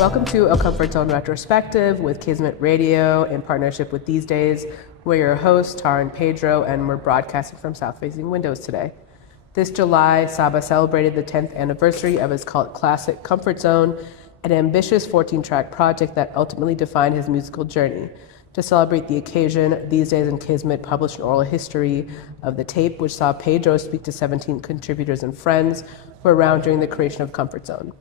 Welcome to A ComfortZone Retrospective with Kismet Radio in partnership with These Days. We're your hosts, Tara and Pedro, and we're broadcasting from south-facing windows today. This July, Saba celebrated the 10th anniversary of his cult classic Comfort Zone, an ambitious 14-track project that ultimately defined his musical journey. To celebrate the occasion, These Days and Kismet published an oral history of the tape, which saw Pedro speak to 17 contributors and friends who were around during the creation of Comfort Zone.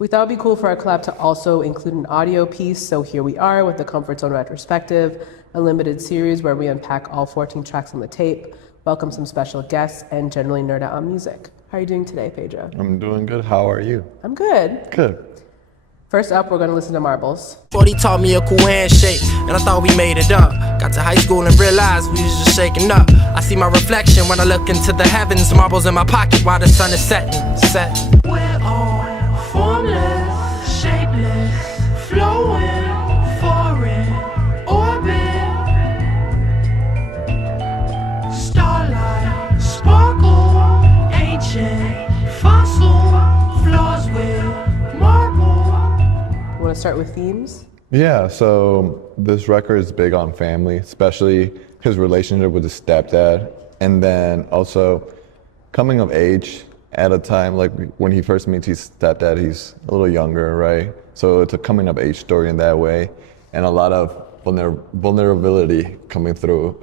We thought it'd be cool for our collab to also include an audio piece, so here we are with the Comfort Zone Retrospective, a limited series where we unpack all 14 tracks on the tape, welcome some special guests, and generally nerd out on music. How are you doing today, Pedro? I'm doing good. How are you? I'm good. Good. First up, we're going to listen to Marbles. 40 taught me a cool handshake, and I thought we made it up. Got to high school and realized we was just shaking up. I see my reflection when I look into the heavens. Marbles in my pocket while the sun is setting. We're all formless, shapeless, flowing, foreign, orbit. Starlight, sparkle, ancient, fossil, floors with marble. You want to start with themes? Yeah, so this record is big on family, especially his relationship with his stepdad, and then also coming of age at a time, like when he first meets his stepdad, he's a little younger, right? So it's a coming of age story in that way, and a lot of vulnerability coming through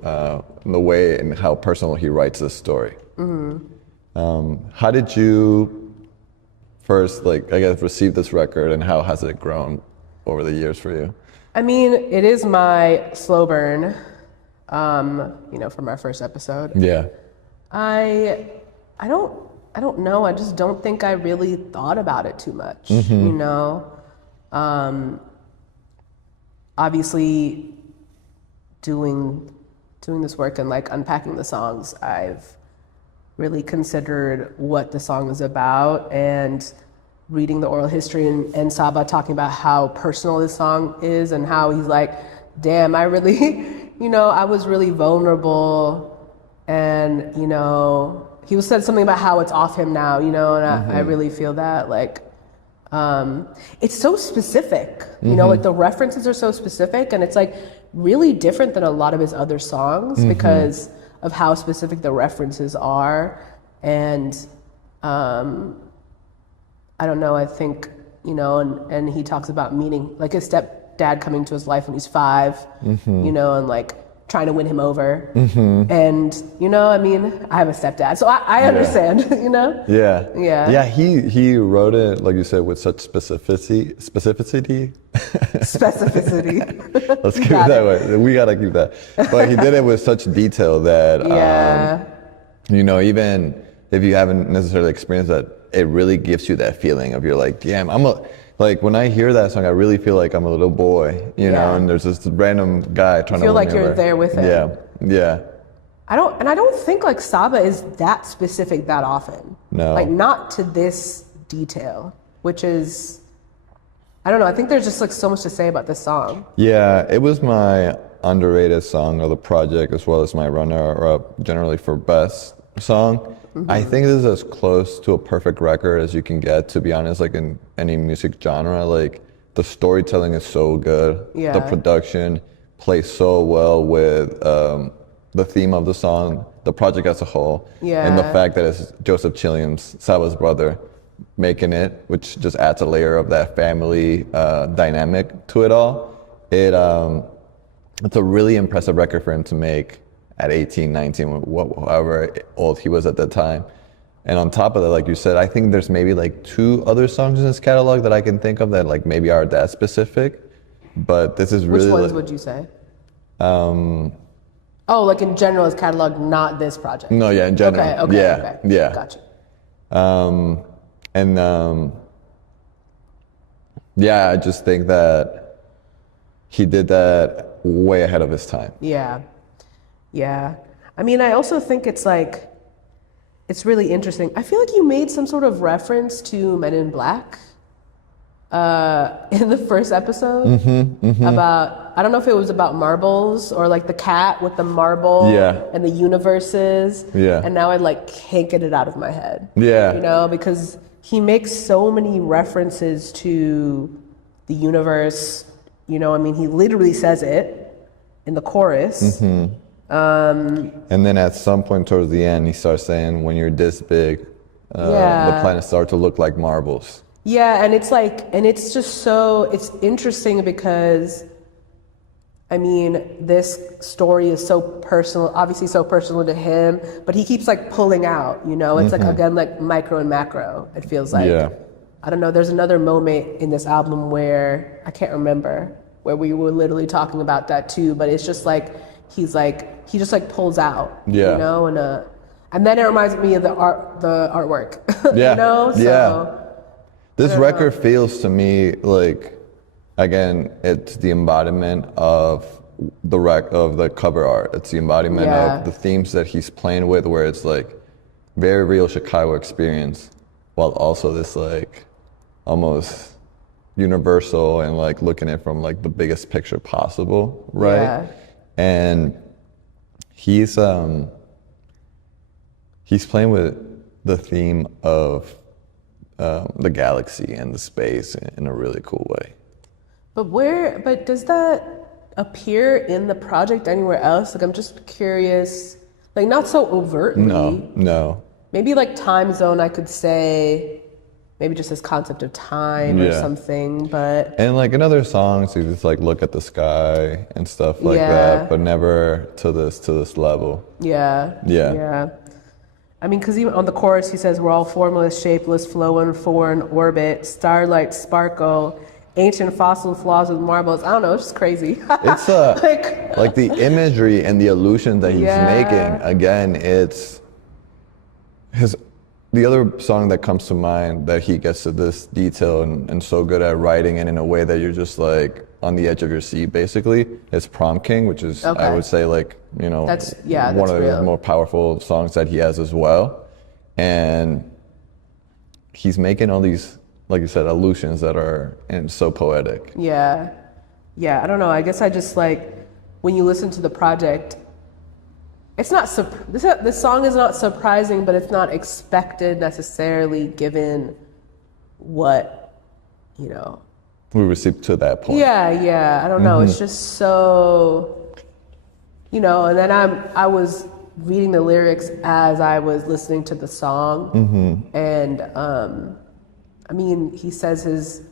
in the way and how personal he writes this story. Mm-hmm. How did you first, receive this record, and how has it grown over the years for you? I mean, it is my slow burn, from our first episode. Yeah. I don't know. I just don't think I really thought about it too much, Obviously, doing this work and like unpacking the songs, I've really considered what the song is about, and reading the oral history and Saba talking about how personal this song is and how he's like, damn, I really, I was really vulnerable, and, he was said something about how it's off him now, and I really feel that, it's so specific, like the references are so specific, and it's like really different than a lot of his other songs because of how specific the references are. And I don't know, I think, and he talks about meeting, like his stepdad coming to his life when he's 5, and like trying to win him over. And, I have a stepdad, so I understand, Yeah. Yeah. Yeah, he wrote it, like you said, with such specificity. Let's keep it that way. We gotta keep that. But he did it with such detail that, even if you haven't necessarily experienced that, it really gives you that feeling of you're like, damn, when I hear that song, I really feel like I'm a little boy, and there's this random guy trying to feel like win me you're over. there with him. Yeah. I don't think like Saba is that specific that often. No. Like not to this detail, which is, I don't know, I think there's just like so much to say about this song. Yeah, it was my underrated song of the project, as well as my runner-up generally for best song. I think this is as close to a perfect record as you can get, to be honest, like in any music genre. Like the storytelling is so good. Yeah. The production plays so well with the theme of the song, the project as a whole. Yeah. And the fact that it's Joseph Chilliams, Saba's brother, making it, which just adds a layer of that family dynamic to it all. It's a really impressive record for him to make at 18, 19, however old he was at that time. And on top of that, like you said, I think there's maybe like 2 other songs in his catalog that I can think of that like maybe are that specific. But this is really— Which ones would you say? Like in general, his catalog, not this project. No, yeah, in general. Okay. Yeah. Gotcha. I just think that he did that way ahead of his time. Yeah. I mean, I also think it's like, it's really interesting. I feel like you made some sort of reference to Men in Black in the first episode about, I don't know if it was about marbles or like the cat with the marble and the universes. Yeah. And now I like can't get it out of my head. Yeah. Because he makes so many references to the universe, you know, I mean, he literally says it in the chorus. And then at some point towards the end, he starts saying, when you're this big, the planets start to look like marbles. Yeah, and it's like, and it's just so, it's interesting because, I mean, this story is so personal, obviously so personal to him, but he keeps like pulling out, you know, it's like, again, like micro and macro, it feels like. Yeah. I don't know, there's another moment in this album where, I can't remember, where we were literally talking about that too, but it's just like, he just like pulls out, you know, and then it reminds me of the artwork, Yeah. you know, so. Yeah. This record feels to me like, again, it's the embodiment of the cover art. It's the embodiment of the themes that he's playing with, where it's like very real Chicago experience, while also this like almost universal and like looking at it from like the biggest picture possible, right? Yeah. And he's playing with the theme of the galaxy and the space in a really cool way. But does that appear in the project anywhere else? Like, I'm just curious, like not so overtly. No. Maybe like time zone, I could say, maybe just this concept of time or something, but. And like in other songs, you just like look at the sky and stuff like that, but never to this level. Yeah. I mean, because even on the chorus, he says, we're all formless, shapeless, flow in foreign orbit, starlight sparkle, ancient fossil flaws with marbles. I don't know, it's just crazy. It's like the imagery and the illusion that he's making. Again, it's the other song that comes to mind that he gets to this detail and so good at writing and in a way that you're just like on the edge of your seat, basically, is Prom King, which is, I would say, like, you know, that's one of real. the more powerful songs that he has as well. And he's making all these, like you said, allusions that are so poetic. Yeah, I don't know. I guess I just like, when you listen to the project, it's not, this song is not surprising, but it's not expected necessarily given what, you know. We received to that point. Yeah, I don't know. It's just so, you know, and then I was reading the lyrics as I was listening to the song. And, I mean, he says his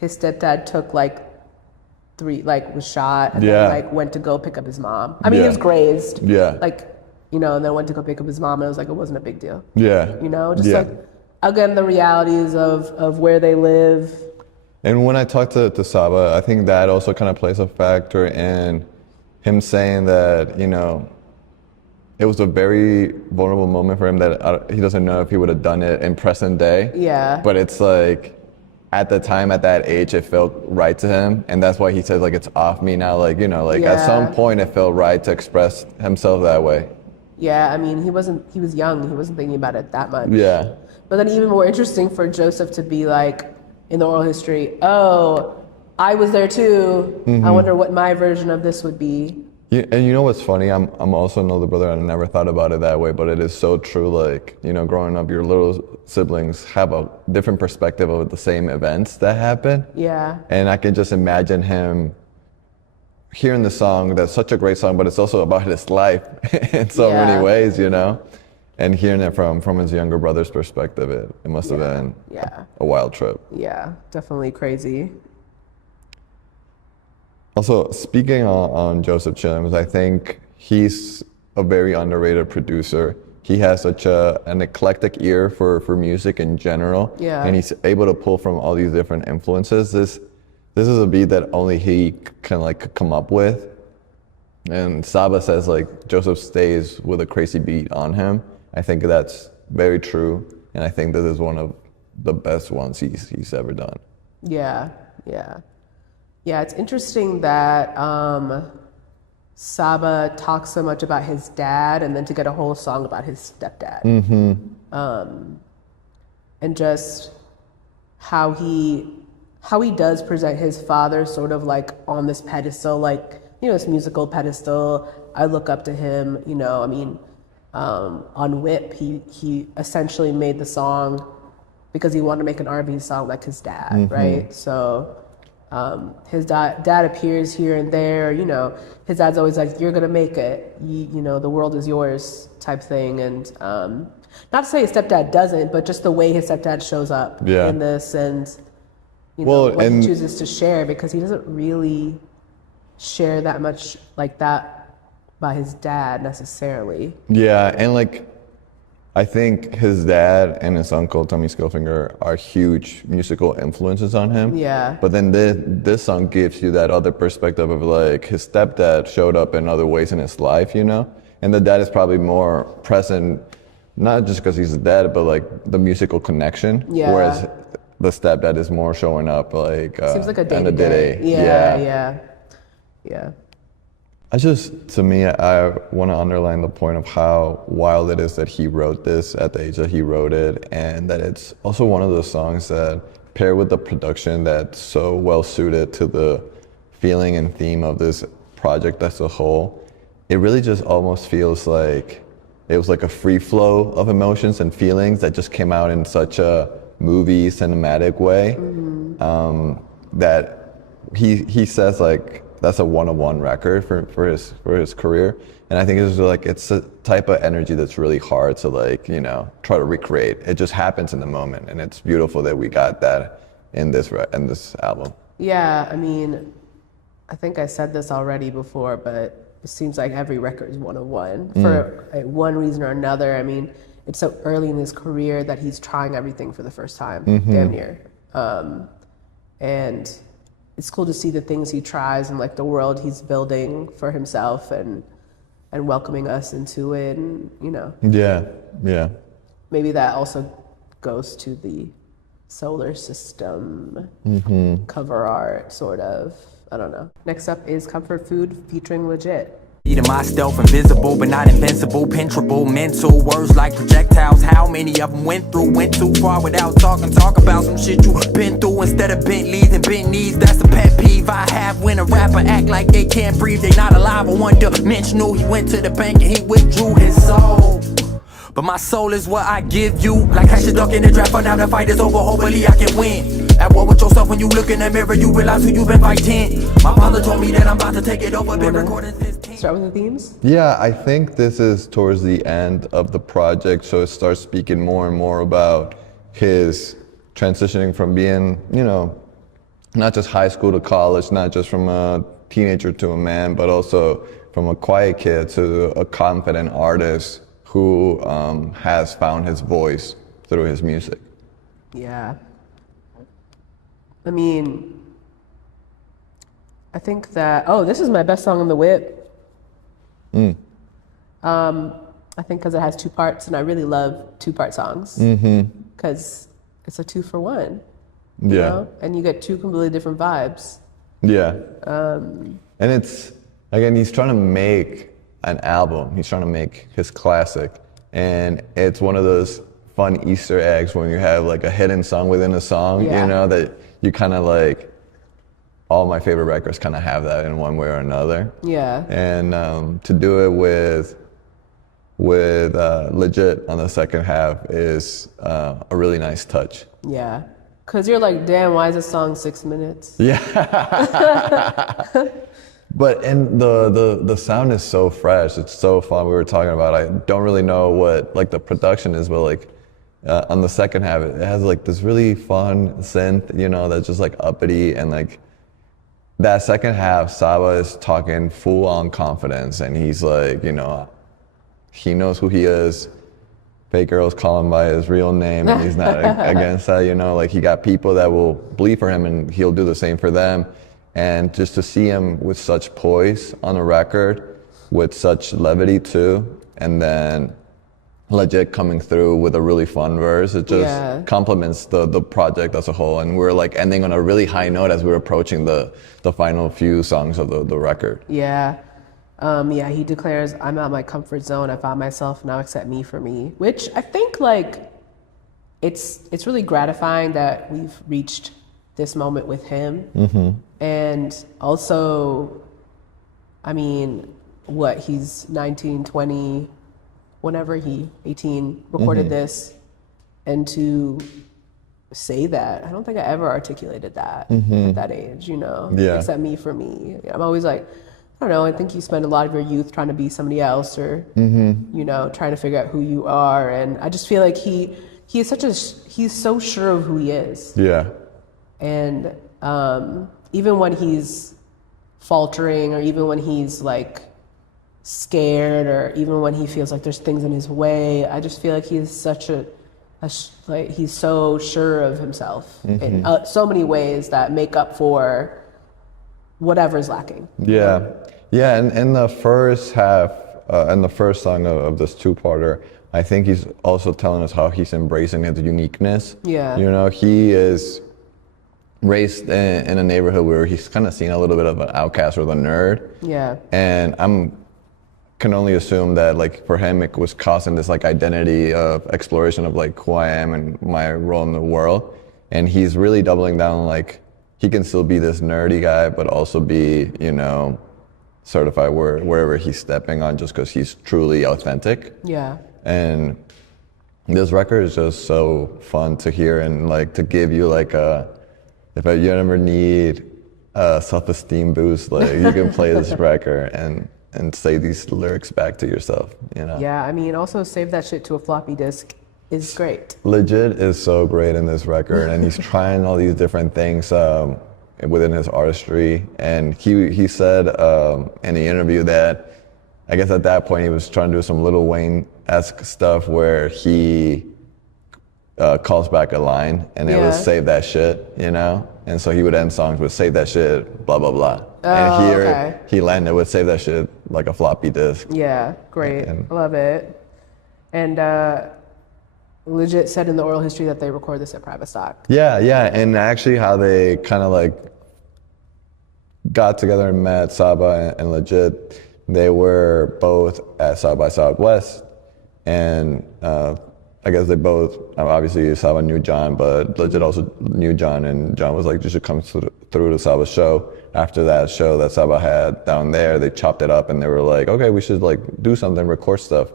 stepdad took was shot and then like went to go pick up his mom. I mean, he was grazed. Like, you know, and then went to go pick up his mom, and it was like, it wasn't a big deal. You know, just like, again, the realities of where they live. And when I talked to Saba, I think that also kind of plays a factor in him saying that, you know, it was a very vulnerable moment for him that he doesn't know if he would have done it in present day. But it's like, at the time, at that age, it felt right to him. And that's why he says, like, it's off me now. Like, you know, like at some point it felt right to express himself that way. I mean, he was young. He wasn't thinking about it that much. But then even more interesting for Joseph to be like, in the oral history, oh, I was there too. I wonder what my version of this would be. Yeah, and you know what's funny? I'm also an older brother, and I never thought about it that way, but it is so true. Like, you know, growing up, your little siblings have a different perspective of the same events that happen. And I can just imagine him hearing the song. That's such a great song, but it's also about his life in so many ways, you know? And hearing it from his younger brother's perspective, it must have been a wild trip. Definitely crazy. Also, speaking on Joseph Chillings, I think he's a very underrated producer. He has such an eclectic ear for music in general. And he's able to pull from all these different influences. This is a beat that only he can like come up with. And Saba says like Joseph stays with a crazy beat on him. I think that's very true, and I think this is one of the best ones he's ever done. It's interesting that Saba talks so much about his dad, and then to get a whole song about his stepdad, and just how he does present his father sort of like on this pedestal, like, you know, this musical pedestal. I look up to him, you know. I mean, on Whip, he essentially made the song because he wanted to make an R&B song like his dad, right? So His dad appears here and there, you know, his dad's always like, you're gonna make it, you know, the world is yours type thing. And not to say his stepdad doesn't, but just the way his stepdad shows up in this, and you know, what he chooses to share, because he doesn't really share that much like that by his dad necessarily. Yeah, and like, I think his dad and his uncle, Tommy Skilfinger, are huge musical influences on him. Yeah. But then this song gives you that other perspective of like, his stepdad showed up in other ways in his life, you know? And the dad is probably more present, not just because he's a dad, but like the musical connection. Yeah. Whereas the stepdad is more showing up like seems like a day to day. Yeah. To me, I want to underline the point of how wild it is that he wrote this at the age that he wrote it, and that it's also one of those songs that, paired with the production that's so well suited to the feeling and theme of this project as a whole, it really just almost feels like it was like a free flow of emotions and feelings that just came out in such a movie cinematic way. That he says like, that's a one-on-one record for his career, and I think it's a type of energy that's really hard to like, you know, try to recreate. It just happens in the moment, and it's beautiful that we got that in this album. Yeah, I mean, I think I said this already before, but it seems like every record is one-on-one for one reason or another. I mean, it's so early in his career that he's trying everything for the first time, damn near, and it's cool to see the things he tries and like the world he's building for himself and welcoming us into it, and you know. Yeah. Maybe that also goes to the solar system cover art, sort of. I don't know. Next up is Comfort Food featuring Legit. Eating myself invisible, but not invincible, penetrable, mental words like projectiles. How many of them went too far without talking? Talk about some shit you been through instead of Bentleys and bent knees. That's a pet peeve I have when a rapper act like they can't breathe. They not alive or one dimensional. He went to the bank and he withdrew his soul. But my soul is what I give you. Like I should duck in the draft, but now the fight is over. Hopefully I can win. At war with yourself, when you look in the mirror, you realize who you've been fighting. My father told me that I'm about to take it over. Been recording since. Start with the themes? Yeah, I think this is towards the end of the project, so it starts speaking more and more about his transitioning from being, you know, not just high school to college, not just from a teenager to a man, but also from a quiet kid to a confident artist who has found his voice through his music. Yeah. I mean, I think that, this is my best song on the whip. I think because it has two parts, and I really love two-part songs because it's a 2-for-1. You know? And you get two completely different vibes. Yeah. And it's, again, he's trying to make an album. He's trying to make his classic, and it's one of those fun Easter eggs when you have like a hidden song within a song, you know, that you kind of like, all my favorite records kind of have that in one way or another. Yeah. And to do it with Legit on the second half is a really nice touch. Yeah. Cause you're like, damn, why is this song 6 minutes? Yeah. But and the sound is so fresh. It's so fun. We were talking about, I don't really know what like the production is, but like on the second half, it has like this really fun synth, you know, that's just like uppity, and like that second half, Saba is talking full on confidence, and he's like, you know, he knows who he is. Fake girls call him by his real name, and he's not against that, you know, like he got people that will bleed for him and he'll do the same for them. And just to see him with such poise on the record, with such levity too, and then Legit coming through with a really fun verse, it just complements the project as a whole. And we're like ending on a really high note as we're approaching the final few songs of the record. Yeah. He declares, I'm out my comfort zone. I found myself, now accept me for me. Which I think like it's really gratifying that we've reached this moment with him. And also, I mean, he's 19, 20, whenever he 18 recorded this, and to say that. I don't think I ever articulated that at that age, you know. Yeah. Except me for me. I'm always like, I don't know, I think you spend a lot of your youth trying to be somebody else or, you know, trying to figure out who you are. And I just feel like he's so sure of who he is. Yeah. And even when he's faltering or even when he's like scared or even when he feels like there's things in his way, I just feel like he's such like he's so sure of himself in so many ways that make up for whatever's lacking. Yeah. Yeah. And in the first half, in the first song of this two-parter, I think he's also telling us how he's embracing his uniqueness. Yeah. You know, he is raised in a neighborhood where he's kind of seen a little bit of an outcast or the nerd. Yeah. And can only assume that like for him it was causing this like identity of exploration of like who I am and my role in the world. And he's really doubling down, like he can still be this nerdy guy but also be, you know, certified wherever he's stepping on just because he's truly authentic. Yeah. And this record is just so fun to hear and like to give you like if you ever need a self-esteem boost, like you can play this record and say these lyrics back to yourself, you know? Yeah, I mean, also Save That Shit to a Floppy Disk is great. Legit is so great in this record, and he's trying all these different things within his artistry. And he said in the interview that I guess at that point he was trying to do some Lil Wayne-esque stuff where he calls back a line and it was save that shit, you know? And so he would end songs with save that shit, blah, blah, blah. And here he landed with save that shit like a floppy disk. Yeah, great. I love it. And legit said in the oral history that they record this at private stock. Yeah, yeah. And actually how they kind of like got together and met, Saba and Legit, they were both at South by Southwest. And I guess they both, obviously Saba knew John, but Legit also knew John, and John was like, you should come through to Saba's show. After that show that Saba had down there, they chopped it up and they were like, okay, we should like do something, record stuff.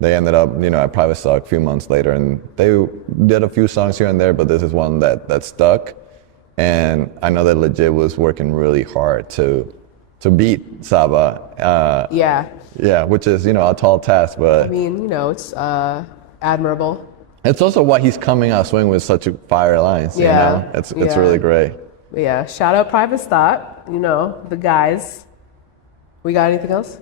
They ended up, you know, at Private Stock a few months later, and they did a few songs here and there, but this is one that stuck. And I know that Legit was working really hard to beat Saba. Yeah, which is, you know, a tall task, but... I mean, you know, it's admirable. It's also why he's coming out swinging with such fire lines, you know? It's really great. Yeah, shout out Private Stock, you know, the guys. We got anything else?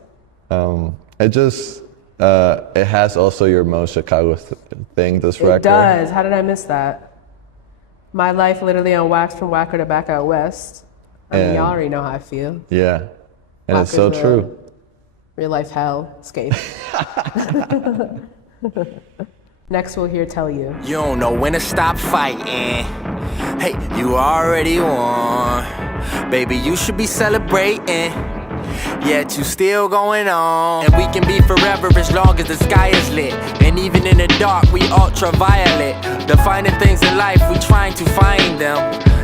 It just, it has also your most Chicago thing, this record. It does. How did I miss that? My life literally on wax from Wacker to back out west. I mean, y'all already know how I feel. Yeah, and it's so true. Real life hell escape. Next we'll hear Tell You. You don't know when to stop fighting. Hey, you already won. Baby, you should be celebrating. Yet you still going on. And we can be forever as long as the sky is lit. And even in the dark, we ultraviolet. Defining things in life, we trying to find them.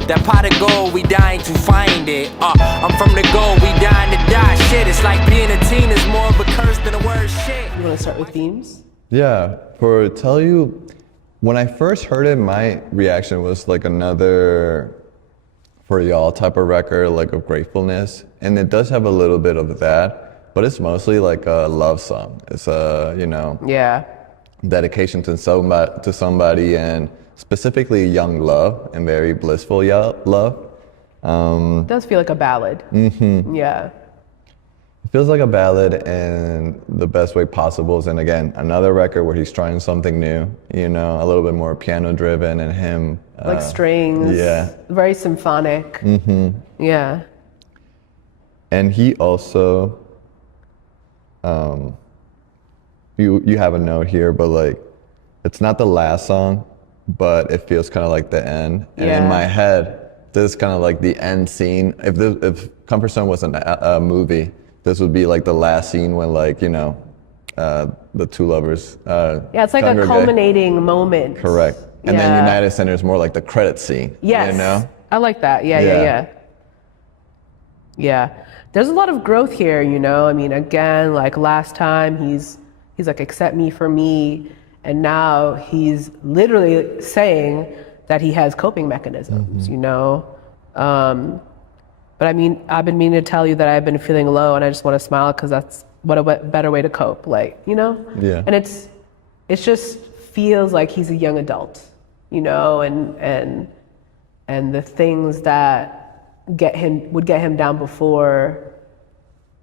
That pot of gold, we dying to find it. I'm from the goal, we dying to die. Shit, it's like being a teen is more of a curse than a word shit. You want to start with themes? Yeah, for Tell You, when I first heard it, my reaction was like another For Y'all type of record, like of gratefulness. And it does have a little bit of that, but it's mostly like a love song. It's a, you know, dedication to somebody, and specifically young love and very blissful love. It does feel like a ballad. Mm-hmm. Yeah. It feels like a ballad in the best way possible. And again, another record where he's trying something new, you know, a little bit more piano driven and him. Like strings. Yeah. Very symphonic. Mm-hmm. Yeah. And he also, you have a note here, but like, it's not the last song, but it feels kind of like the end. And in my head, this is kind of like the end scene. If Comfort Zone wasn't a movie, this would be like the last scene when, like, you know, the two lovers. It's like a culminating moment. Correct. And then United Center is more like the credit scene. Yes. You know? I like that. Yeah. There's a lot of growth here, you know. I mean, again, like last time he's like, accept me for me. And now he's literally saying, that he has coping mechanisms, you know? But I mean, I've been meaning to tell you that I've been feeling low and I just want to smile because that's what a better way to cope, like, you know? Yeah. And it just feels like he's a young adult, you know, and the things that would get him down before,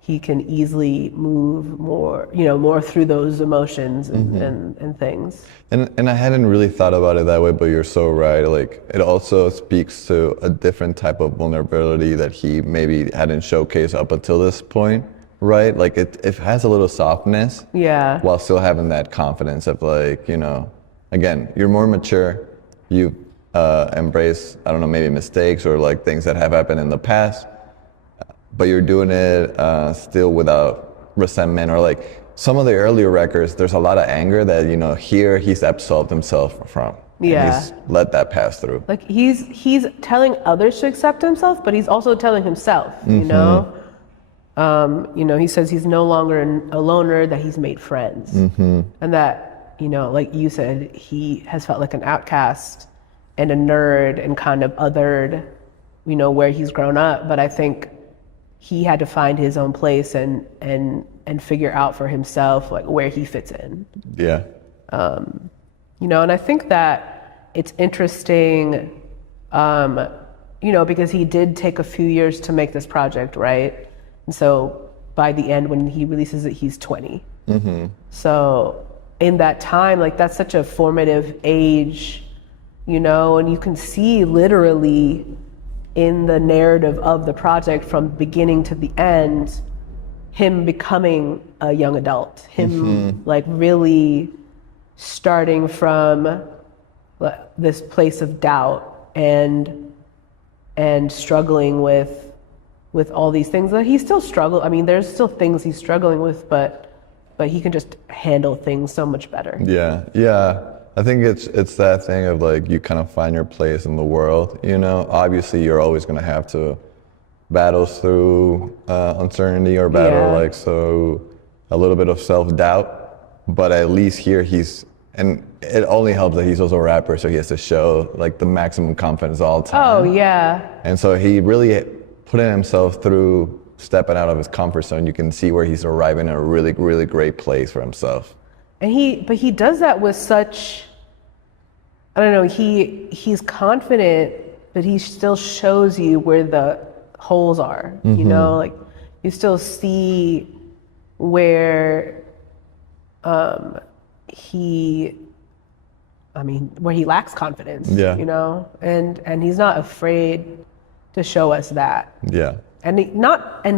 he can easily move more, you know, more through those emotions and things. And I hadn't really thought about it that way, but you're so right. Like, it also speaks to a different type of vulnerability that he maybe hadn't showcased up until this point, right? Like, it has a little softness. Yeah. While still having that confidence of, like, you know, again, you're more mature. You embrace, I don't know, maybe mistakes or like things that have happened in the past, but you're doing it still without resentment, or like some of the earlier records, there's a lot of anger that, you know, here he's absolved himself from. Yeah. And he's let that pass through. Like he's telling others to accept himself, but he's also telling himself, you know? You know, he says he's no longer a loner, that he's made friends. And that, you know, like you said, he has felt like an outcast and a nerd and kind of othered, you know, where he's grown up. But I think he had to find his own place and figure out for himself like where he fits in. Yeah. You know, and I think that it's interesting, you know, because he did take a few years to make this project, right? And so by the end, when he releases it, he's 20. So in that time, like, that's such a formative age, you know, and you can see literally in the narrative of the project from beginning to the end, him becoming a young adult, him like really starting from this place of doubt and struggling with all these things that he still struggles. I mean, there's still things he's struggling with, but he can just handle things so much better. Yeah. I think it's that thing of like, you kind of find your place in the world, you know? Obviously, you're always going to have to battle through uncertainty or battle like, so a little bit of self-doubt, but at least here and it only helps that he's also a rapper, so he has to show like the maximum confidence all the time. Oh, yeah. And so he really putting himself through stepping out of his comfort zone. You can see where he's arriving in a really, really great place for himself. And he does that with such, I don't know, he's confident, but he still shows you where the holes are, you know, like you still see where where he lacks confidence, you know, and he's not afraid to show us that. Yeah. And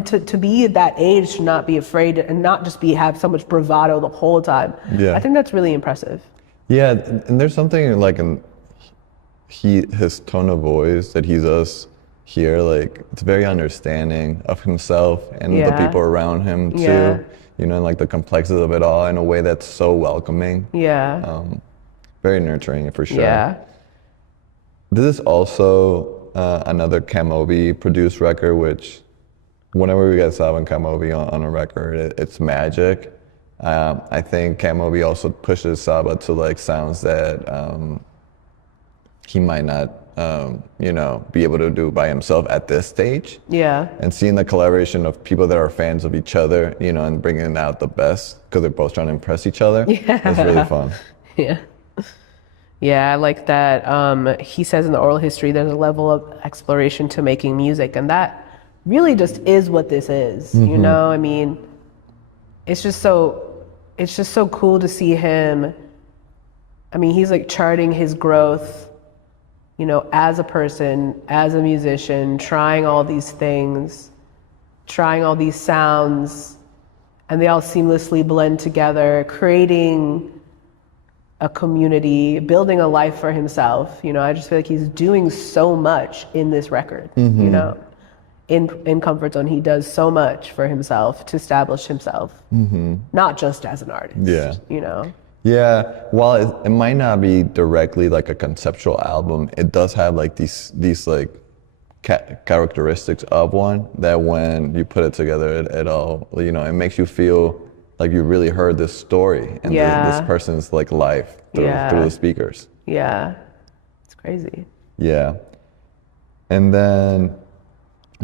to be at that age, to not be afraid and not just have so much bravado the whole time. Yeah. I think that's really impressive. Yeah, and there's something like in his tone of voice that he does here, like it's very understanding of himself and the people around him too. You know, like the complexity of it all in a way that's so welcoming. Yeah. Very nurturing for sure. Yeah. This is also another Kamobi produced record, which whenever we get Saba and Kamobi on a record, it's magic. I think Kamobi also pushes Saba to like sounds that he might not, you know, be able to do by himself at this stage. Yeah. And seeing the collaboration of people that are fans of each other, you know, and bringing out the best because they're both trying to impress each other. Yeah. It's really fun. Yeah. Yeah, I like that. He says in the oral history, there's a level of exploration to making music, and that really just is what this is. You know, I mean, it's just so cool to see him. I mean, he's like charting his growth, you know, as a person, as a musician, trying all these things, trying all these sounds, and they all seamlessly blend together, creating a community, building a life for himself. You know, I just feel like he's doing so much in this record, you know. In Comfort Zone, he does so much for himself to establish himself, not just as an artist, you know. Yeah, while it might not be directly like a conceptual album, it does have like these like characteristics of one that when you put it together, it all, you know, it makes you feel like you really heard this story and this person's like life through the speakers. Yeah, it's Crazy. Yeah. And then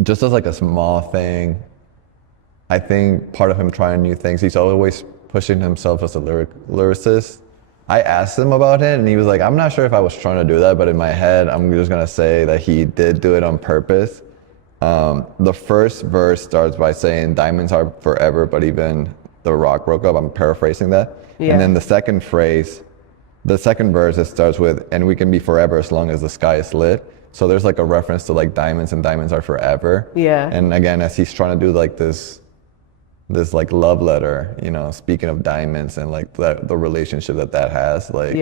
just as like a small thing, I think part of him trying new things, he's always pushing himself as a lyricist. I asked him about it and he was like, I'm not sure if I was trying to do that, but in my head, I'm just gonna say that he did do it on purpose. The first verse starts by saying, diamonds are forever, but even the rock broke up. I'm paraphrasing that. Yeah. And then the second verse, it starts with, and we can be forever as long as the sky is lit. So there's like a reference to like diamonds, and diamonds are forever. Yeah. And again, as he's trying to do like this like love letter, you know, speaking of diamonds and like the relationship that has, like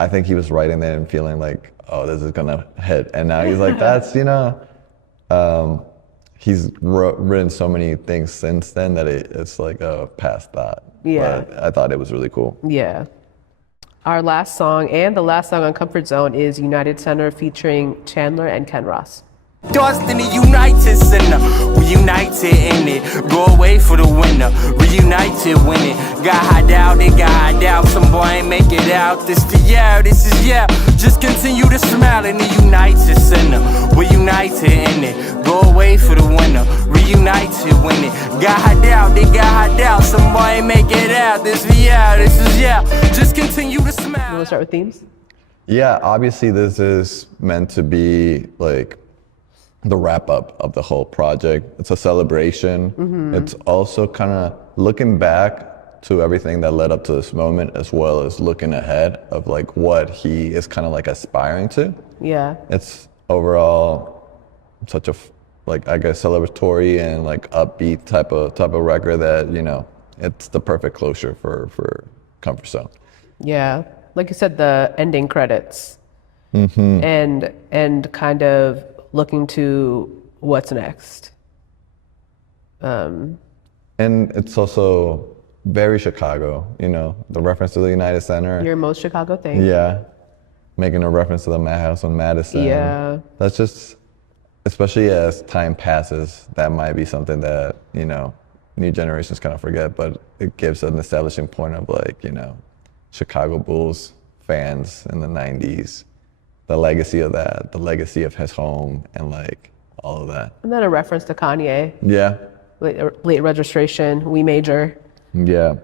I think he was writing that and feeling like, oh, this is gonna hit. And now he's like, that's, you know, he's written so many things since then that it's like past that. Yeah. But I thought it was really cool. Yeah. Our last song and the last song on Comfort Zone is United Center featuring Chandler and Ken Ross. Dust in the United Center, we united in it. Go away for the winner, reunited when it got hot out, it got hot out. Some boy ain't make it out. This is yeah. Just continue to smile in the United Center, we united in it. Go away for the winner, reunited when it got hot out, it got hot out. Some boy ain't make it out. This is yeah. Just continue to smile. You want to start with themes? Yeah, obviously this is meant to be like the wrap up of the whole project. It's a celebration. It's also kind of looking back to everything that led up to this moment, as well as looking ahead of like what he is kind of like aspiring to. Yeah. It's overall such a like, I guess, celebratory and like upbeat type of record that, you know, it's the perfect closure for Comfort Zone. Yeah. Like you said, the ending credits and kind of looking to what's next. And it's also very Chicago, you know, the reference to the United Center. Your most Chicago thing. Yeah. Making a reference to the Madhouse on Madison. Yeah. That's just, especially as time passes, that might be something that, you know, new generations kind of forget, but it gives an establishing point of like, you know, Chicago Bulls fans in the 90s, the legacy of that, the legacy of his home, and like all of that. And then a reference to Kanye. Yeah. Late registration, We Major. Yeah.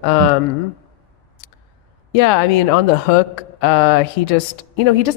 Yeah, I mean, on the hook, he just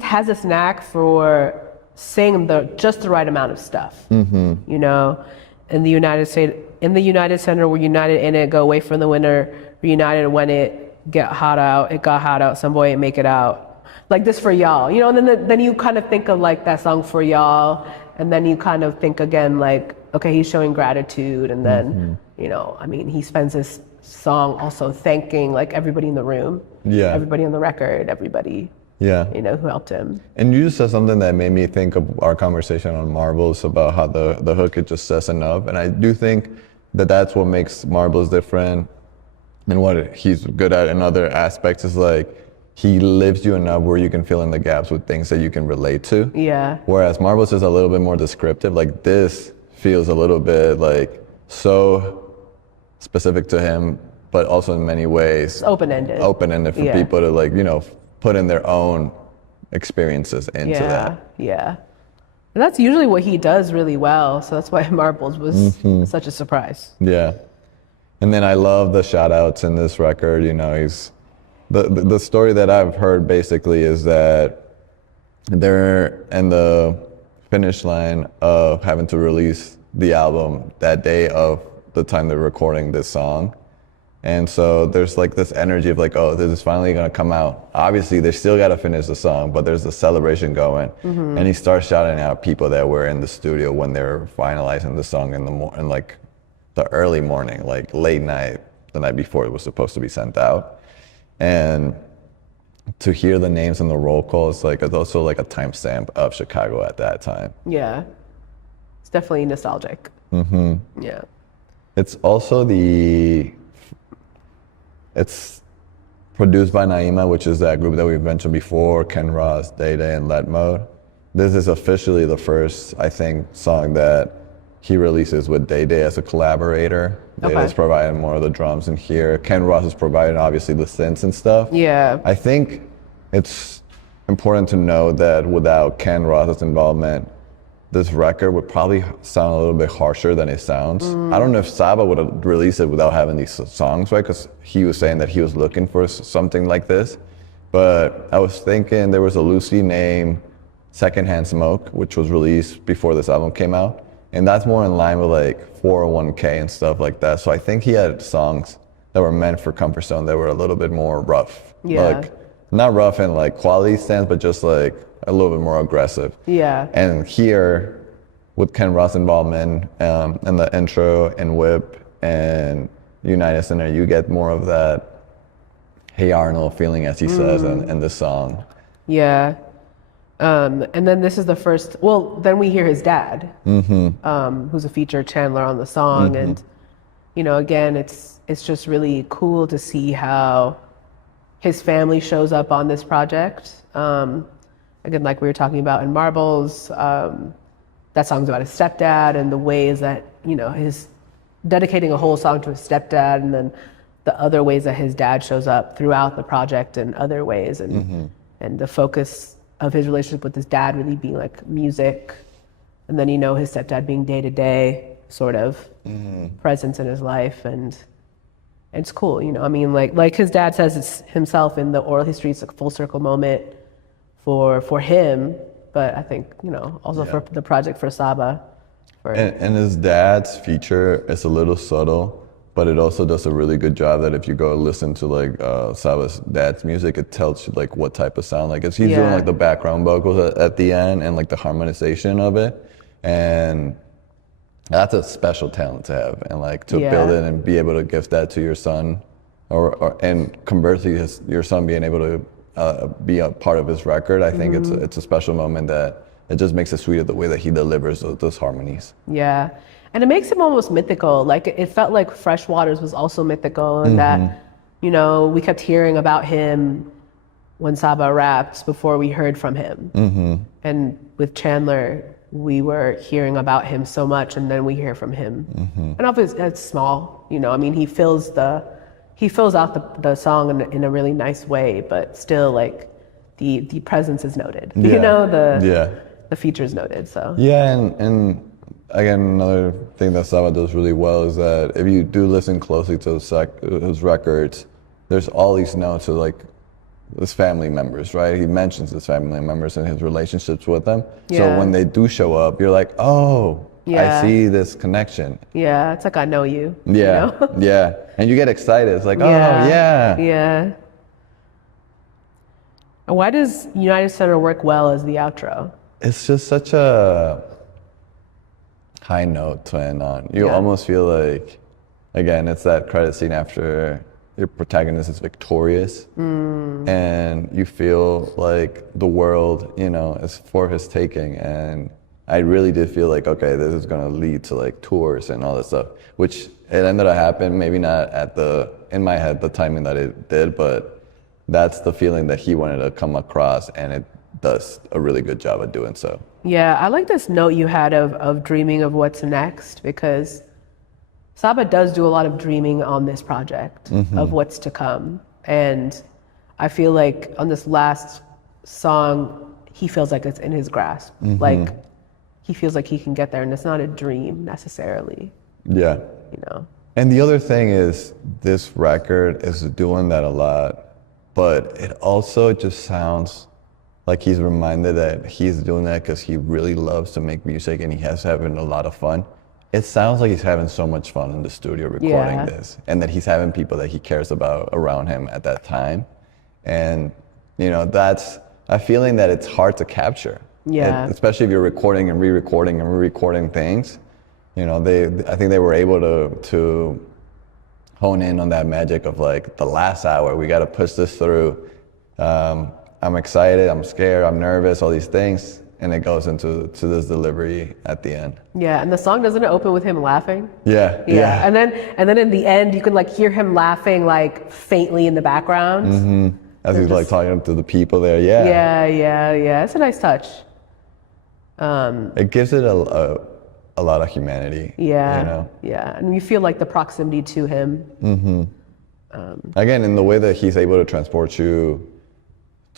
has this knack for saying just the right amount of stuff. You know, in the United Center, we're united in it. Go away from the winner. Reunited when it got hot out. Some boy ain't make it out. Like this for y'all, you know. And then you kind of think of like that song For Y'all, and then you kind of think again like, okay, he's showing gratitude, and then you know, I mean, he spends this song also thanking like everybody in the room, everybody on the record, everybody, you know, who helped him. And you just said something that made me think of our conversation on Marbles about how the hook, it just says enough. And I do think that that's what makes Marbles different, and what he's good at in other aspects is like he lives you enough where you can fill in the gaps with things that you can relate to. Yeah. Whereas Marbles is a little bit more descriptive. Like this feels a little bit like so specific to him, but also in many ways It's open-ended for people to like, you know, put in their own experiences into that. Yeah. And that's usually what he does really well. So that's why Marbles was such a surprise. Yeah. And then I love the shout outs in this record. You know, he's the story that I've heard basically is that they're in the finish line of having to release the album that day of the time they're recording this song. And so there's like this energy of like, oh, this is finally gonna come out. Obviously, they still gotta finish the song, but there's a celebration going. And he starts shouting out people that were in the studio when they were finalizing the song in like the early morning, like late night, the night before it was supposed to be sent out. And to hear the names in the roll call, it's also like a timestamp of Chicago at that time. Yeah. It's definitely nostalgic. Yeah. It's also it's produced by Naima, which is that group that we've mentioned before, Ken Ross, Day Day, and Let Mode. This is officially the first, I think, song that he releases with Day Day as a collaborator. Day Day's providing more of the drums in here. Ken Ross is providing obviously the synths and stuff. Yeah. I think it's important to know that without Ken Ross's involvement, this record would probably sound a little bit harsher than it sounds. I don't know if Saba would have released it without having these songs, right? Because he was saying that he was looking for something like this. But I was thinking there was a loosely named Secondhand Smoke, which was released before this album came out. And that's more in line with like 401k and stuff like that. So I think he had songs that were meant for Comfort Zone that were a little bit more rough. Yeah. Like, not rough in like quality sense, but just like a little bit more aggressive. Yeah. And here, with Ken Ross involvement in the intro and Whip and United Center, you get more of that Hey Arnold feeling, as he says in the song. Yeah. And then this is the first, well, then we hear his dad, who's a featured Chandler on the song. And, you know, again, it's just really cool to see how his family shows up on this project. Again, like we were talking about in Marbles, that song's about his stepdad and the ways that, you know, his dedicating a whole song to his stepdad, and then the other ways that his dad shows up throughout the project in other ways, and the focus of his relationship with his dad really being like music, and then, you know, his stepdad being day-to-day sort of presence in his life. And it's cool, you know, I mean, like his dad says it's himself in the oral history, it's a full circle moment for him, but I think, you know, also for the project for Saba. And his dad's feature is a little subtle, but it also does a really good job that if you go listen to like Saba's dad's music, it tells you like what type of sound, like he's doing like the background vocals at the end and like the harmonization of it. And that's a special talent to have, and like to build it and be able to give that to your son, and conversely your son being able to be a part of his record. I think it's a special moment that it just makes it sweeter the way that he delivers those harmonies. Yeah, and it makes him almost mythical. Like it felt like Fresh Waters was also mythical, and that, you know, we kept hearing about him when Saba rapped before we heard from him. And with Chandler, we were hearing about him so much, and then we hear from him. And obviously it's small, you know, I mean, he fills out the song in a really nice way, but still like the presence is noted. You know, the feature is noted, so. Yeah, and again, another thing that Saba does really well is that if you do listen closely to his records, there's all these notes of like his family members, right? He mentions his family members and his relationships with them. So when they do show up, you're like, oh, I see this connection. Yeah, it's like I know you. Yeah, you know? yeah. And you get excited. It's like, oh, yeah. Yeah. And why does United Center work well as the outro? It's just such a high note to end on. You almost feel like, again, it's that credit scene after your protagonist is victorious, and you feel like the world, you know, is for his taking. And I really did feel like, okay, this is gonna lead to like tours and all that stuff, which it ended up happening, maybe not in my head, the timing that it did, but that's the feeling that he wanted to come across, and it does a really good job of doing so. Yeah, I like this note you had of dreaming of what's next, because Saba does do a lot of dreaming on this project of what's to come. And I feel like on this last song, he feels like it's in his grasp. Like he feels like he can get there, and it's not a dream necessarily. Yeah. You know. And the other thing is, this record is doing that a lot, but it also just sounds like he's reminded that he's doing that because he really loves to make music and he has having a lot of fun. It sounds like he's having so much fun in the studio recording this, and that he's having people that he cares about around him at that time. And, you know, that's a feeling that it's hard to capture. Yeah. Especially if you're recording and re-recording and re-recording things. You know, I think they were able to hone in on that magic of like the last hour, we got to push this through. I'm excited, I'm scared, I'm nervous, all these things. And it goes into this delivery at the end. Yeah, and the song doesn't it open with him laughing? Yeah. And then in the end, you can like hear him laughing like faintly in the background. As he's like talking to the people there. Yeah. It's a nice touch. It gives it a lot of humanity. Yeah. You know? Yeah, and you feel like the proximity to him. Again, in the way that he's able to transport you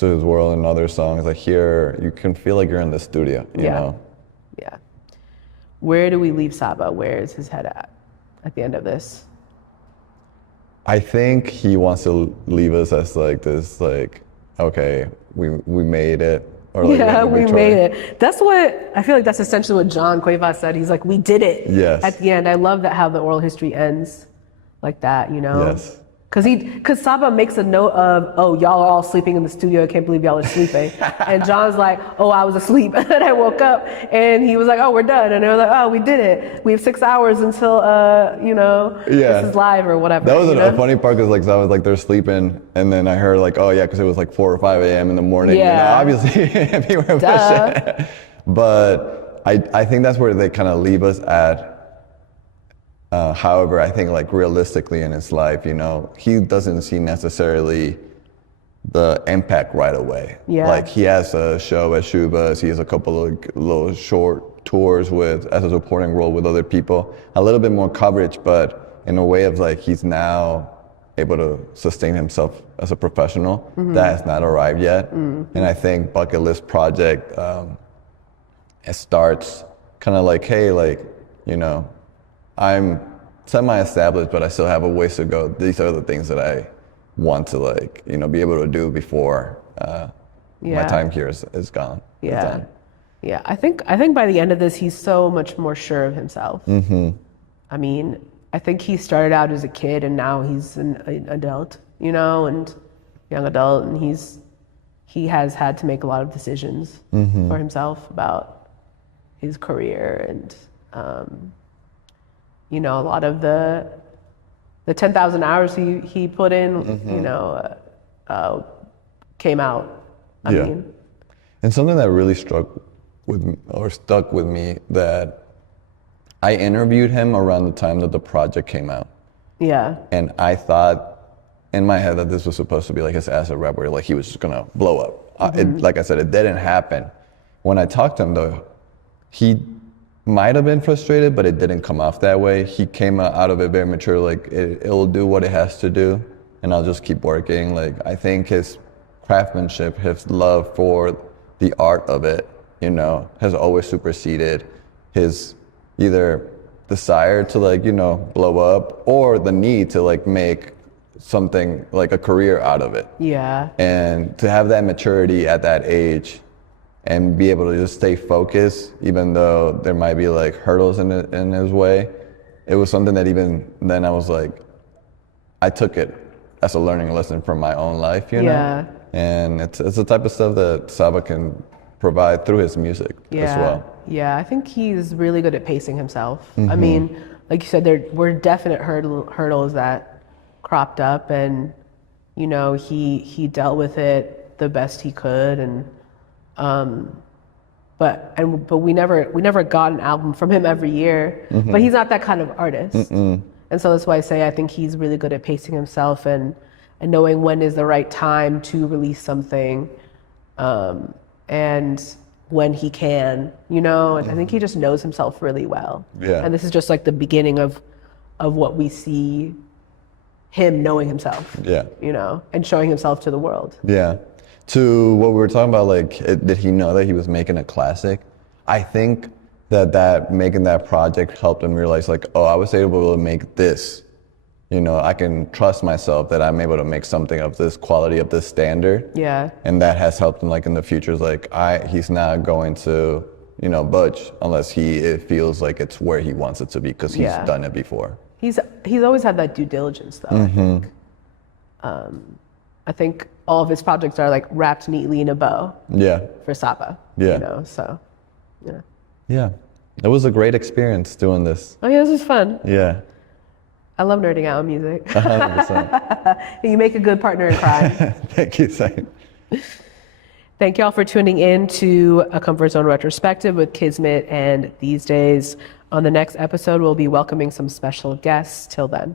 to his world and other songs, like here you can feel like you're in the studio, you know? Yeah. Where do we leave Saba? Where is his head at the end of this? I think he wants to leave us as like this, like, okay, we made it. Or like we made it. That's what, I feel like that's essentially what John Cuevas said. He's like, we did it at the end. I love that how the oral history ends like that, you know? Yes. Because Saba makes a note of, oh, y'all are all sleeping in the studio. I can't believe y'all are sleeping. And John's like, oh, I was asleep. And then I woke up and he was like, oh, we're done. And they were like, oh, we did it. We have 6 hours until, this is live or whatever. That was a funny part because like I was like, they're sleeping. And then I heard like, oh yeah, because it was like 4 or 5 a.m. in the morning. Yeah. And obviously people were pushing. But I think that's where they kind of leave us at. However, I think like realistically in his life, you know, he doesn't see necessarily the impact right away. Yeah. Like he has a show at Shuba's, he has a couple of little short tours as a supporting role with other people, a little bit more coverage, but in a way of like he's now able to sustain himself as a professional. That has not arrived yet. And I think Bucket List Project, it starts kind of like, hey, like, you know, I'm semi-established, but I still have a ways to go. These are the things that I want to like, you know, be able to do before my time here is gone. Yeah. Yeah. I think by the end of this, he's so much more sure of himself. I mean, I think he started out as a kid and now he's an adult, you know, and young adult, and he has had to make a lot of decisions for himself about his career and, you know, a lot of the 10,000 hours he put in, you know, came out. I mean. And something that really stuck with me that I interviewed him around the time that the project came out. Yeah. And I thought in my head that this was supposed to be like his acid rap where like he was just gonna blow up. Like I said, it didn't happen. When I talked to him though, he might have been frustrated, but it didn't come off that way. He came out of it very mature, like it will do what it has to do and I'll just keep working. Like I think his craftsmanship, his love for the art of it, you know, has always superseded his either desire to like, you know, blow up or the need to like make something like a career out of it. Yeah. And to have that maturity at that age and be able to just stay focused, even though there might be like hurdles in his way. It was something that even then I was like, I took it as a learning lesson from my own life, you know? And it's the type of stuff that Saba can provide through his music as well. Yeah, I think he's really good at pacing himself. I mean, like you said, there were definite hurdles that cropped up and, you know, he dealt with it the best he could and but we never got an album from him every year. But he's not that kind of artist, and so that's why I say I think he's really good at pacing himself and knowing when is the right time to release something, and when he can, you know. And I think he just knows himself really well. Yeah. And this is just like the beginning of what we see him knowing himself. Yeah. You know, and showing himself to the world. Yeah. To what we were talking about, like, did he know that he was making a classic? I think that making that project helped him realize, like, oh, I was able to make this. You know, I can trust myself that I'm able to make something of this quality, of this standard. Yeah. And that has helped him, like, in the future. Like, he's not going to, you know, budge unless it feels like it's where he wants it to be because he's done it before. He's always had that due diligence, though, I think. I think all of his projects are like wrapped neatly in a bow. Yeah. For Saba. Yeah. You know, so, yeah. Yeah. It was a great experience doing this. Oh yeah, this was fun. Yeah. I love nerding out on music. 100%. You make a good partner in crime. Thank you, Zane. Thank you all for tuning in to A Comfort Zone Retrospective with Kismet and These Days. On the next episode, we'll be welcoming some special guests. Till then.